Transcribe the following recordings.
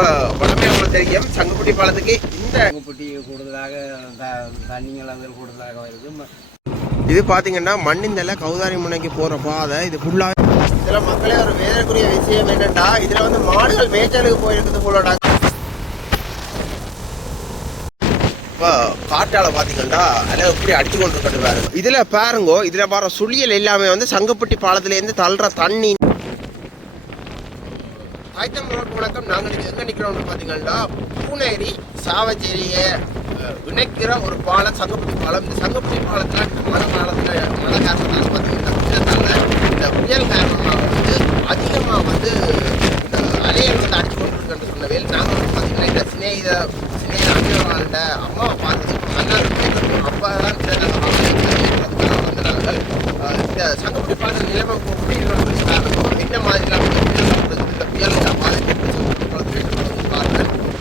இப்போ உங்களுக்கு தெரியும் சங்குப்பட்டி பாலத்துக்கு இந்த குட்டி கூடுதலாக த- தண்ணிகள் வந்து கூடுதலாக வருது. இது பார்த்தீங்கன்னா மண்ணிந்தல கௌதாரி முனைக்கு போகிற பாதை. இது ஃபுல்லாக இதில் மக்களே ஒரு வேதனைக்குரிய விஷயம் என்னன்னா இதில் வந்து மாடுகள் மேய்ச்சலுக்கு போயிருக்குது போலடா இப்போ காட்டால பார்த்தீங்கன்னா அதில் எப்படி அடிச்சு கொண்டு பாருங்க. இதில் பாருங்கோ இதில் வர சுழியல் எல்லாமே வந்து சங்கப்பட்டி பாலத்துலேருந்து தள்ளுற தண்ணி ஆயத்தம் ரோட் வணக்கம். நாங்கள் எங்கே நிற்கிறோம்னு பார்த்தீங்கன்னா பூனேரி சாவச்சேரியை இணைக்கிற ஒரு பாலம் சங்கப்பட்டி பாலம். இந்த சங்கப்பட்டி பாலத்தில் மழை காலத்தில் மழை காரணத்தால் பார்த்தீங்கன்னா புயத்தால் இந்த புயல் காரணமாக வந்து அதிகமாக வந்து இந்த அலைகள் வந்து அடிச்சு கொண்டு இருக்குன்னு சொன்னவேல் நாங்கள் வந்து பார்த்தீங்கன்னா இந்த சிநேகித சிநேகித அண்ணன் அம்மாவை பார்த்து அண்ணா அப்பா தான் வந்து நாங்கள் இந்த சங்கப்பட்டி பாலத்தில் நிலைமை என்ன மாதிரிலாம்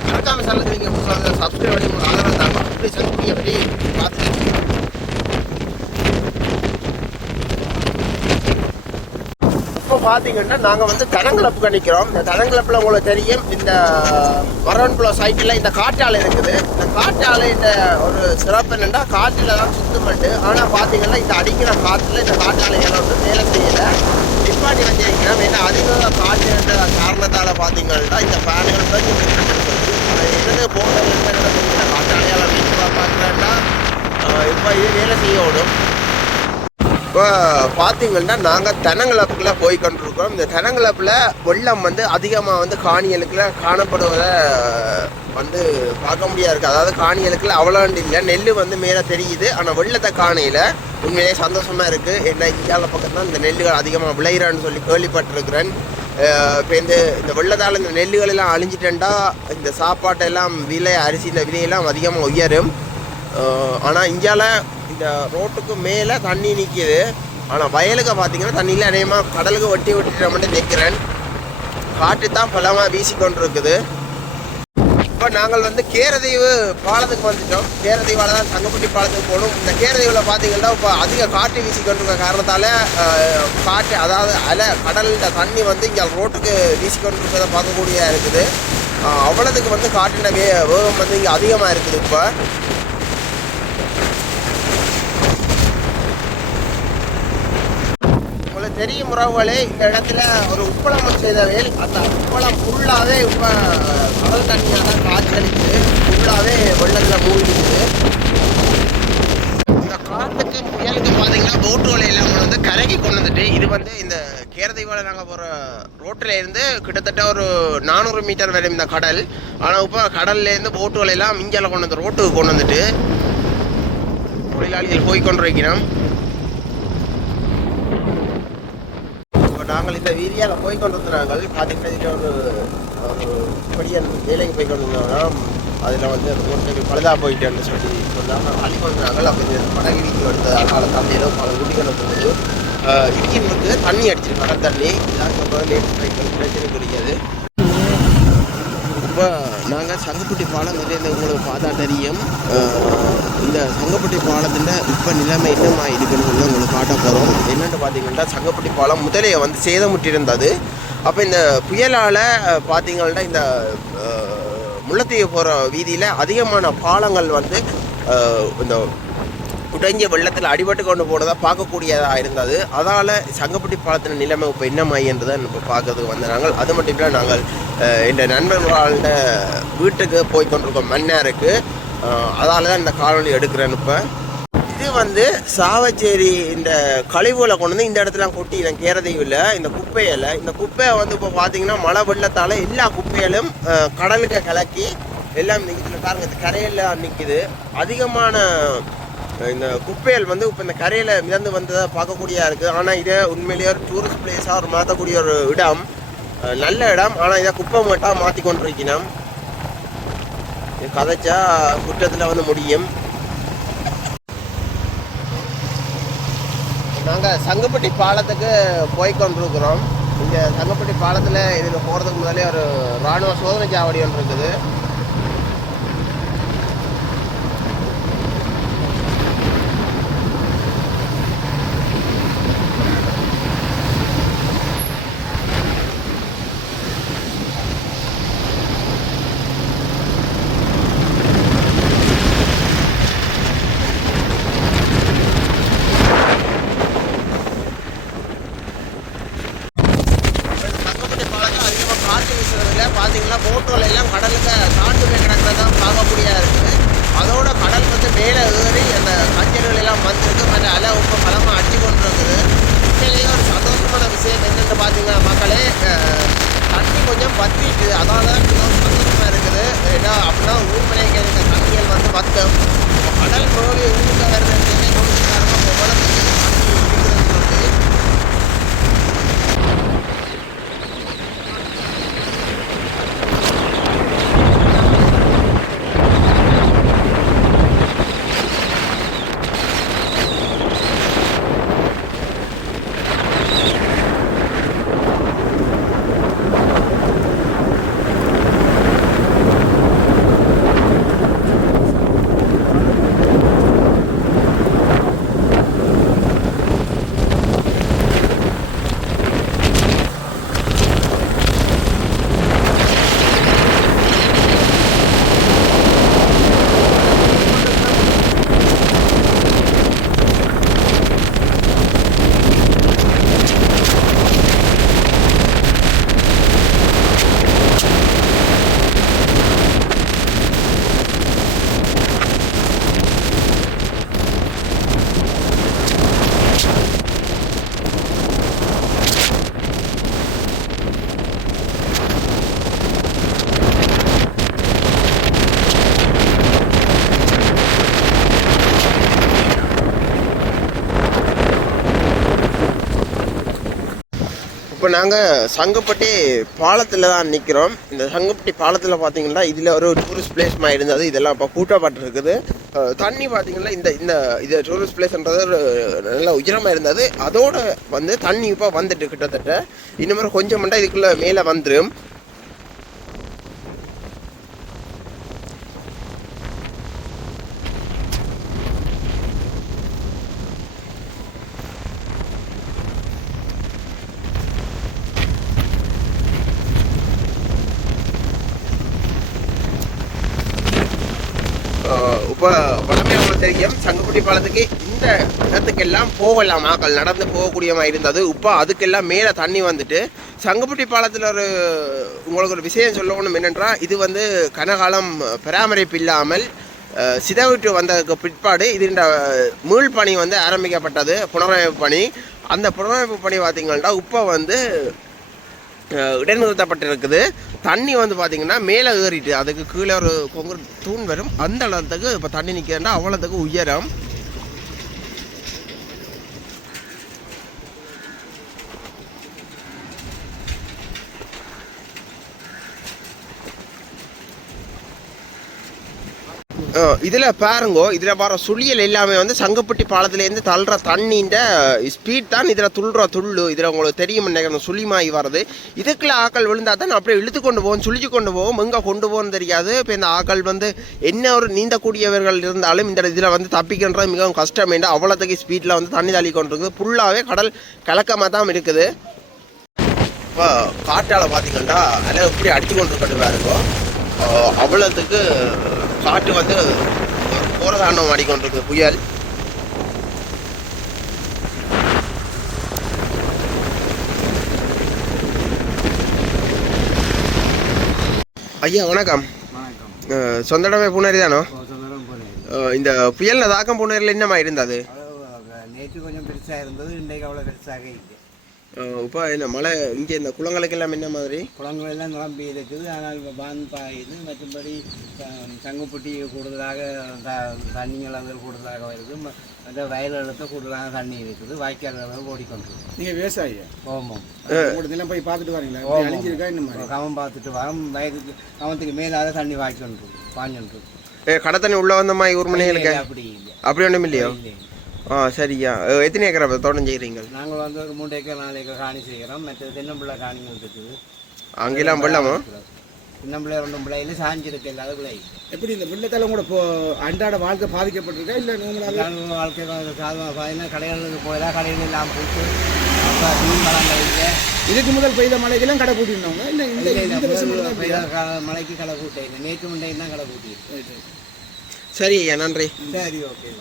மறக்காம சேனலுக்கு நீங்கள் சப்ஸ்கிரைப் பண்ணி ஒரு ஆதரவு தரணும் அப்படி சங்கப்பட்டி எப்படி பார்த்து இப்போ பார்த்தீங்கன்னா நாங்கள் வந்து தடங்கிழப்புக்கு நிற்கிறோம் இந்த தடங்கிழப்பில் உங்களுக்கு தெரியும் இந்த வரவன்புல சைக்கிளில் இந்த காற்றாலை இருக்குது. இந்த காற்றாலை இந்த ஒரு சிறப்பு என்னென்னா காற்றில் தான் சுத்தம் பண்ணிட்டு ஆனால் பார்த்தீங்கன்னா இந்த அடிக்கிற காற்றுல இந்த காற்றாலைகள் வந்து வேலை செய்யலை. நிப்பாட்டி வச்சிருக்கிறோம் ஏன்னா அதிக காற்று காரணத்தால் பார்த்தீங்கன்னா இந்த ஃபேனுகள் தான் என்னது போகிறது காற்றாலையால் வீட்டு பார்க்குறேன்னா இப்போ இது வேலை செய்ய விடும் இப்போ பார்த்தீங்கன்னா நாங்கள் தெனங்கிழப்புக்குள்ள போய் கொண்டிருக்கிறோம். இந்த தெனங்கிழப்பில் வெள்ளம் வந்து அதிகமாக வந்து காணிகளுக்குலாம் காணப்படுவதை வந்து பார்க்க முடியாது. இருக்குது அதாவது காணியலுக்குள்ள அவ்வளோண்டு இல்லை. நெல் வந்து மேலே தெரியுது. ஆனால் வெள்ளத்தை காணையில் உண்மையிலே சந்தோஷமாக இருக்குது என்ன இந்தியாவில் பக்கம் தான் இந்த நெல்லுகள் அதிகமாக விளையிறான்னு சொல்லி கேள்விப்பட்டிருக்கிறேன். இப்போ இந்த இந்த வெள்ளத்தால் இந்த நெல்லுகள் எல்லாம் அழிஞ்சிட்டேன்டா இந்த சாப்பாட்டெல்லாம் விலை அரிசி இந்த விலையெல்லாம் அதிகமாக உயரும். ஆனால் இந்தியாவில் இந்த ரோட்டுக்கு மேலே தண்ணி நிற்கிது ஆனால் வயலுக்கு பார்த்தீங்கன்னா தண்ணியில் அநேகமாக கடலுக்கு ஒட்டி ஒட்டிட்டு மட்டும் நிற்கிறேன் காற்று தான் பலமாக வீசிக்கொண்டு இருக்குது இப்போ நாங்கள் வந்து கேரதீவு பாலத்துக்கு வந்துட்டோம். கேரதீவால் தான் தங்கப்பட்டி பாலத்துக்கு போகணும். இந்த கேரதீவில் பார்த்தீங்கன்னா இப்போ அதிக காற்று வீசிக்கொண்டிருக்க காரணத்தால் காற்று அதாவது அலை கடலில் தண்ணி வந்து இங்கே ரோட்டுக்கு வீசிக்கொண்டிருக்கிறத பார்க்கக்கூடியதாக இருக்குது. அவ்வளோதுக்கு வந்து காற்றின வே வேகம் வந்து இங்கே அதிகமாக இருக்குது இப்போ. தெரியும் உறவுகளே இந்த இடத்துல ஒரு உப்பளம் செய்தவையில் அந்த உப்பளம் ஃபுல்லாகவே இப்போ கடல் தண்ணியாக தான் காய்ச்சலிக்குது. ஃபுல்லாகவே வெள்ளத்தில் மூழ்கிடுது இந்த காற்றுக்கு புயலுக்கு பார்த்தீங்கன்னா போட்டு வலையெல்லாம் வந்து கரைக்கு கொண்டு வந்துட்டு இது வந்து இந்த கேரதைவால நாங்கள் போகிற ரோட்டில் இருந்து கிட்டத்தட்ட ஒரு நானூறு மீட்டர் வரை இந்த கடல். ஆனால் இப்போ கடல்லேருந்து போட்டு வலையெல்லாம் மிஞ்சால கொண்டு வந்து ரோட்டுக்கு கொண்டு வந்துட்டு தொழிலாளிகள் போய் கொண்டிருக்கிறோம் இப்போ நாங்கள் இந்த வீதியால் போய் கொண்டிருக்கிறார்கள். பார்த்தீங்கன்னா ஒரு ஒரு படியன் வேலைக்கு போய் கொண்டிருந்தோம் அதில் வந்து ரோட்டில் பழுதா போயிட்டேன்னு சொல்லி சொன்னாங்க அள்ளி கொண்டாங்கள் அப்போ இந்த படகு வீட்டு எடுத்தது அதனால தண்ணி ஏதோ பல குட்டிகள் இருந்தது இடிக்கின் வந்து தண்ணி அடிச்சிருக்கு கடல் தண்ணி இதான் சொல்கிறது லேட் பிரச்சனை கிடையாது இப்போ நாங்கள் சங்கப்பட்டி பாலம் இந்த உங்களுக்கு பார்த்தா தெரியும். இந்த சங்கப்பட்டி பாலத்தில் இப்போ நிலைமை என்னமா இருக்குன்னு சொல்லி உங்களுக்கு காட்ட போகிறோம் என்னென்னு பார்த்தீங்கன்னா சங்கப்பட்டி பாலம் முதலே வந்து சேதமுட்டிருந்தது அப்போ இந்த புயலால் பார்த்தீங்கன்னா இந்த முள்ளத்தீவு போகிற வீதியில் அதிகமான பாலங்கள் வந்து இந்த உடைஞ்ச வெள்ளத்தில் அடிபட்டு கொண்டு போனதாக பார்க்கக்கூடியதாக இருந்தது. அதால் சங்கப்பட்டி பாலத்தின் நிலைமை இப்போ என்னமாயின்றதை இப்போ பார்க்கறதுக்கு வந்த நாங்கள் அது மட்டும் இல்லை நாங்கள் அஹ், இந்த நண்பர்களோட வீட்டுக்கு போய் கொண்டிருக்கோம் மன்னாருக்கு. அதால் தான் இந்த காலொலி எடுக்கிறேன் இப்போ. இது வந்து சாவச்சேரி இந்த கழிவுகளை கொண்டு வந்து இந்த இடத்துல கொட்டி நான் கேரதையும் இல்லை இந்த குப்பையில். இந்த குப்பையை வந்து இப்போ பார்த்தீங்கன்னா மழை வெள்ளத்தால் எல்லா குப்பைகளும் கடலுக்கு கலக்கி எல்லாம் இதில் பாருங்கள் இந்த கரையில் நிற்கிது அதிகமான இந்த குப்பைகள் வந்து இப்போ இந்த கரையில் மிதந்து வந்ததை பார்க்கக்கூடியதாக இருக்குது ஆனால் இதை உண்மையிலேயே ஒரு டூரிஸ்ட் பிளேஸாக ஒரு மாற்றக்கூடிய ஒரு இடம். நல்ல இடம். ஆனால் இதை குப்பை மட்டும் மாற்றி கொண்டிருக்கணும் கதைச்சா குற்றத்தில் வந்து முடியும். நாங்கள் சங்கப்பட்டி பாலத்துக்கு போய் கொண்டிருக்கிறோம் இங்கே சங்கப்பட்டி பாலத்தில் இதில் போகிறதுக்கு முதலே ஒரு இராணுவ சோதனை சாவடி ஒன்று இருக்குது. இப்போ நாங்கள் சங்கப்பட்டி பாலத்தில் தான் நிற்கிறோம் இந்த சங்கப்பட்டி பாலத்தில் பார்த்தீங்கன்னா இதில் ஒரு டூரிஸ்ட் பிளேஸ் மாதிரி இருந்தது. இதெல்லாம் இப்போ கூட்டப்பட்டு இருக்குது. தண்ணி பார்த்தீங்கன்னா இந்த இந்த இது டூரிஸ்ட் பிளேஸ்ன்றது ஒரு நல்ல உயரமாக இருந்தது. அதோடு வந்து தண்ணி இப்போ வந்துட்டு கிட்டத்தட்ட இன்னும் கொஞ்சம் மட்டும் இதுக்குள்ளே மேலே வந்துடும் இப்போ வளமே உங்களுக்கு தெரியும் சங்கக்குட்டி பாலத்துக்கு இந்த இடத்துக்கெல்லாம் போகலாம். மக்கள் நடந்து போகக்கூடியமா இருந்தது. இப்போ அதுக்கெல்லாம் மேலே தண்ணி வந்துட்டு சங்கப்பட்டி பாலத்தில் ஒரு உங்களுக்கு ஒரு விஷயம் சொல்லணும் என்னென்றால் இது வந்து கனகாலம் பராமரிப்பு இல்லாமல் சிதவிட்டு வந்ததுக்கு பிற்பாடு இதுன்ற மீள் பணி வந்து ஆரம்பிக்கப்பட்டது. புனரமைப்பு பணி. அந்த புனரமைப்பு பணி பார்த்திங்கன்னா இப்போ வந்து இடைநிறுத்தப்பட்டிருக்குது. தண்ணி வந்து பார்த்திங்கன்னா மேலே ஏறிட்டு அதுக்கு கீழே ஒரு கொங்கு தூண் வரும். அந்த அளவுக்கு இப்போ தண்ணி நிற்கிறேன்னா அவ்வளோத்துக்கு உயரம். இதில் பாருங்கோ இதில் வர சுழியல் எல்லாமே வந்து சங்கப்பட்டி பாலத்துலேருந்து தள்ளுற தண்ணின்ற ஸ்பீட் தான் இதில் துள்ளுற துள்ளு. இதில் உங்களுக்கு தெரியும் நினைக்கிறோம் சுழிமாயி வர்றது. இதுக்குள்ள ஆக்கள் விழுந்தா தான் அப்படியே இழுத்து கொண்டு போவோம் சுழிச்சு கொண்டு போவோம். எங்கே கொண்டு போகணும்னு தெரியாது. இப்போ இந்த ஆக்கள் வந்து என்ன ஒரு நீந்தக்கூடியவர்கள் இருந்தாலும் இந்த இதில் வந்து தப்பிக்கின்றது மிகவும் கஷ்டம் என்று அவ்வளோத்துக்கு ஸ்பீடில் வந்து தண்ணி தள்ளி கொண்டு இருக்குது ஃபுல்லாகவே கடல் கலக்கமாக தான் இருக்குது. இப்போ காற்றால பார்த்தீங்கன்னா அதில் எப்படி அடிச்சு கொண்டு இருக்கட்டும் பாருங்க அவ்வளோத்துக்கு காற்று வந்து போரதாண்டம் ஆடிக்கொண்டிருக்கு புயல். ஐயா வணக்கம். சொந்த இடமே பூனேரி. தானோ இந்த புயல் தாக்கம் பூனேரியில் என்னமா இருந்தது? நேற்று கொஞ்சம் பெருசாக இருந்தது இன்றைக்கு அவ்வளோ பெருசாக இல்லை. இப்போ என்ன மழை இங்கே இந்த குளங்களுக்கெல்லாம் என்ன மாதிரி? குளங்கள் எல்லாம் நிரம்பி இருக்குது. ஆனால் இப்போ பான் பாயுது. மற்றபடி சங்குப்பட்டி கூடுதலாக த- அதில் கூடுதலாக வருது. அந்த வயல்களுக்கு கூடுதலாக தண்ணி இருக்குது. வாய்க்கால்கள் ஓடிக்கொண்டிருக்கு. நீங்க விவசாயி ஓமம் உங்களோட நிலம் போய் பார்த்துட்டு வரீங்களா. அழிஞ்சிருக்கா இந்த மாதிரி? கவம் பார்த்துட்டு வரோம். வயதுக்கு கவத்துக்கு மேலாக தண்ணி வாய்க்கொண்டிருக்கு பாஞ்சொன்று ஏ, கடை தண்ணி உள்ள வந்த மாதிரி ஒரு மணிகளுக்கு அப்படி இல்லை. அப்படி ஒன்றும் இல்லையோ? இல்லை. ஆ சரியா. எத்தனை ஏக்கரை தோட்டம் செய்கிறீங்க நாங்கள் வந்து ஒரு மூணு ஏக்கர் நாலு ஏக்கர் காணி செய்கிறோம். மற்ற தென்னம்பிள்ளை காணிகள் இருக்குது. அங்கெல்லாம் வெள்ளமா? தென்னம்பிள்ளை ரெண்டு பிள்ளையில சாஞ்சிருக்கு இல்லாத பிள்ளை. எப்படி இந்த வெள்ளத்தால உங்களோட இப்போ அன்றாட வாழ்க்கை பாதிக்கப்பட்டிருக்கா? இல்லை எல்லாரும் வாழ்க்கை பார்த்தீங்கன்னா கடைகளுக்கு போயதா கடைகள் எல்லாம் போட்டு அப்போ மீன் பழங்கள் இல்லை இதுக்கு முதல் பெய்த மழைக்கெல்லாம் கடை பூட்டிருந்தவங்க இல்லை இந்த வருஷம்? பெய்த மழைக்கு கடை கூட்டை இல்லை நேற்று முண்டை தான் கடை கூட்டி ரைட், ரைட். சரி ஐயா நன்றி. சரி ஓகே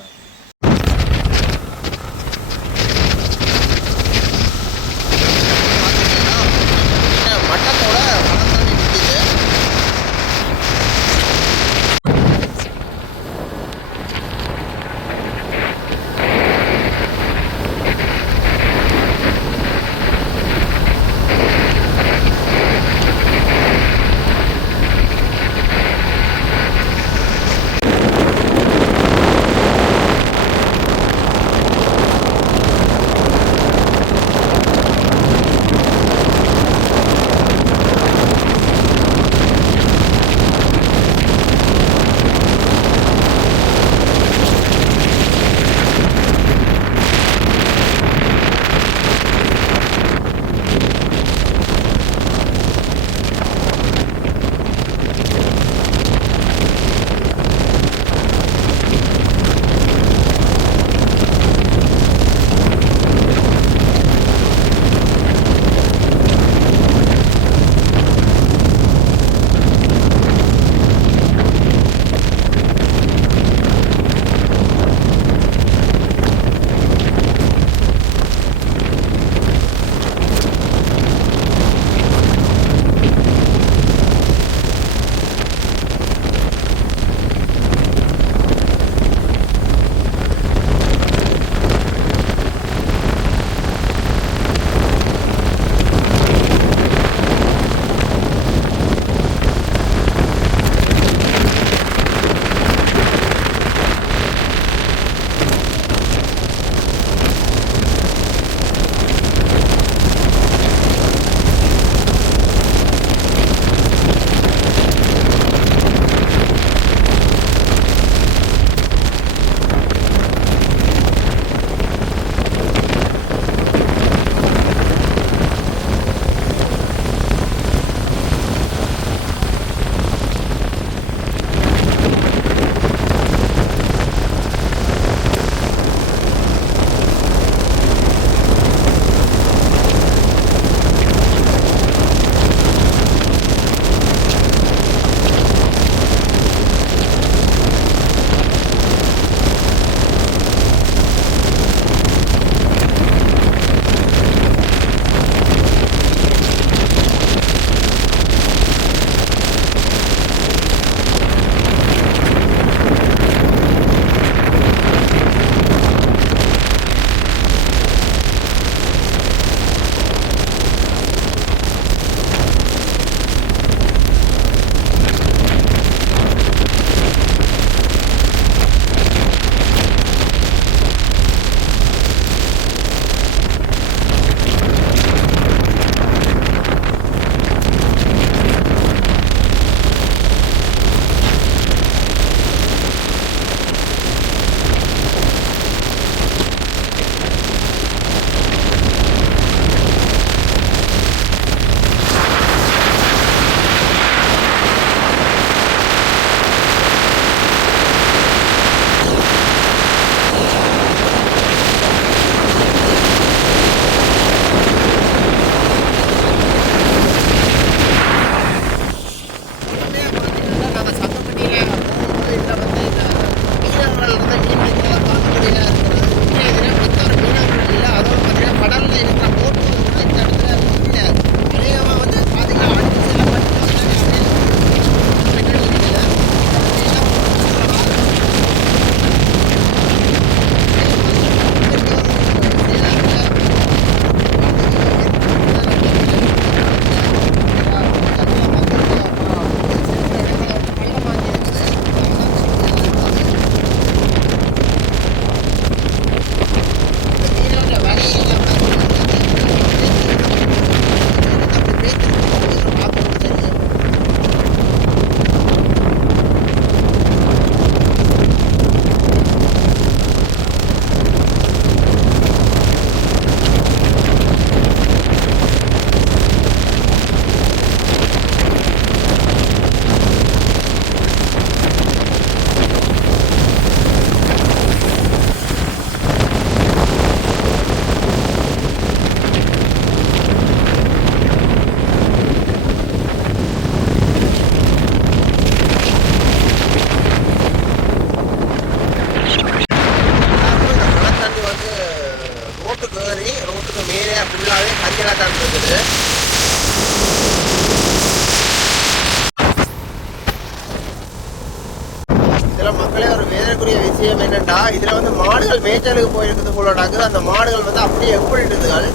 விஷயம் என்னன்னா இதுல வந்து மாடுகள் மேய்ச்சலுக்கு போயிருக்குது போலடாக்குது அந்த மாடுகள் வந்து அப்படியே எப்படிட்டுதுகள்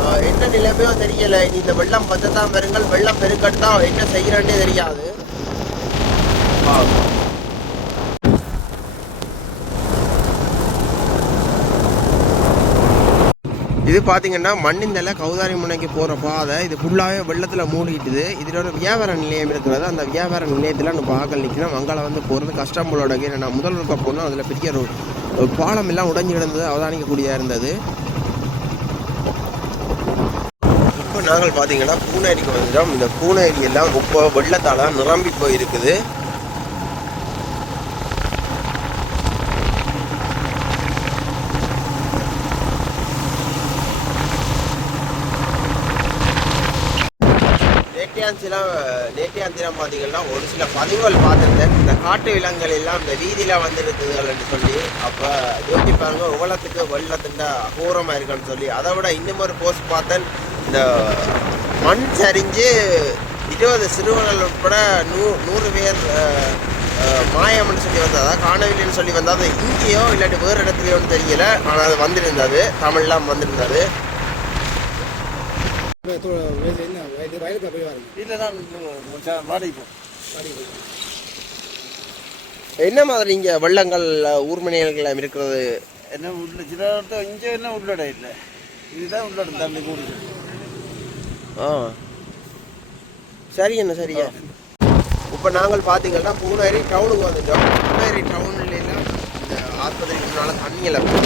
ஆஹ் என்ன நிலைமையோ தெரியல. இனி இந்த வெள்ளம் வந்து தான் பெருங்கள் வெள்ளம் தான் என்ன செய்யறேன்னே தெரியாது. இது பார்த்தீங்கன்னா மண்ணிந்தல கௌதாரி முனைக்கு போகிற பாதை. இது ஃபுல்லாகவே வெள்ளத்தில் மூடிக்கிட்டுது இதில் ஒரு வியாபார நிலையம் இருக்கிறது. அந்த வியாபார நிலையத்தில் நம்ம பார்க்கல் நிற்கிறோம் அங்கால வந்து போகிறது கஷ்டம் போலோட நான் முதல் இருக்க போனோம் அதில் பெரிய ஒரு பாலம் எல்லாம் உடைஞ்சு கிடந்தது அவதானிக்கக்கூடியதாக இருந்தது. இப்போ நாங்கள் பார்த்தீங்கன்னா பூனேரிக்கு வந்துட்டோம் இந்த பூனேரி எல்லாம் இப்போ வெள்ளத்தால் நிரம்பி போயிருக்குது. நேற்றையாந்திரம் ஒரு சில பதிவுகள் பார்த்துருந்தேன். இந்த காட்டு விலங்குகள் எல்லாம் இந்த வீதியில் வந்துருக்குதுன்னு சொல்லி அப்போ யோசிச்சு பாருங்க உலகத்துக்கு வெள்ளத்துக்கு அகோரமாக இருக்குன்னு சொல்லி. அதை விட இன்னும் ஒரு போஸ்ட் பார்த்தேன். இந்த மண் சரிஞ்சு இருபது சிறுவர்கள் உட்பட நூ நூறு பேர் மாயம்னு சொல்லி வந்ததா. காணவில்லைன்னு சொல்லி வந்தால் அது இங்கேயோ இல்லாட்டி வேறு இடத்துலையோன்னு தெரியல. ஆனால் அது வந்திருந்தது. தமிழ்லாம் வந்திருந்தது. என்ன வயது வயலுக்கு போய் தான் வாடகை என்ன மாதிரி இங்கே வெள்ளங்கள் ஊர்மனைகள் இருக்கிறது? என்ன உள்ள சில இடத்த இங்கே என்ன உள்ளட இல்லை. இதுதான் உள்ளட தண்ணி கூடுது ஆ. சரிங்க சரிங்க இப்போ நாங்கள் பார்த்தீங்கன்னா பூனேரி டவுனுக்கு வந்துட்டோம். பூனேரி டவுன்ல எல்லாம் இந்த ஆஸ்பத்திரிக்கு முன்னால் தண்ணியில் இப்போ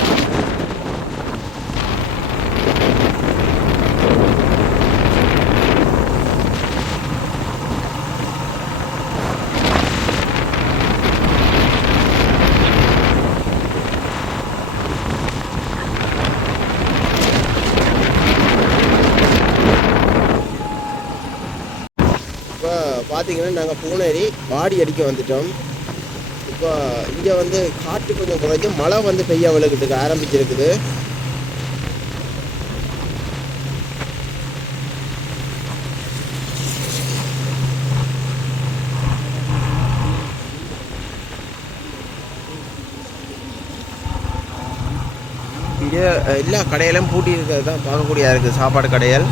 பார்த்தீங்கன்னா நாங்கள் பூனேரி வாடி அடிக்க வந்துட்டோம். இப்போ இங்கே வந்து காற்று கொஞ்சம் குறைஞ்சி மழை வந்து பெய்ய விழுகிட்டு ஆரம்பிச்சிருக்குது. இங்கே எல்லா கடையிலும் பூட்டி இருக்கிறது தான் பார்க்கக்கூடியதாக இருக்குது சாப்பாடு கடைகள்.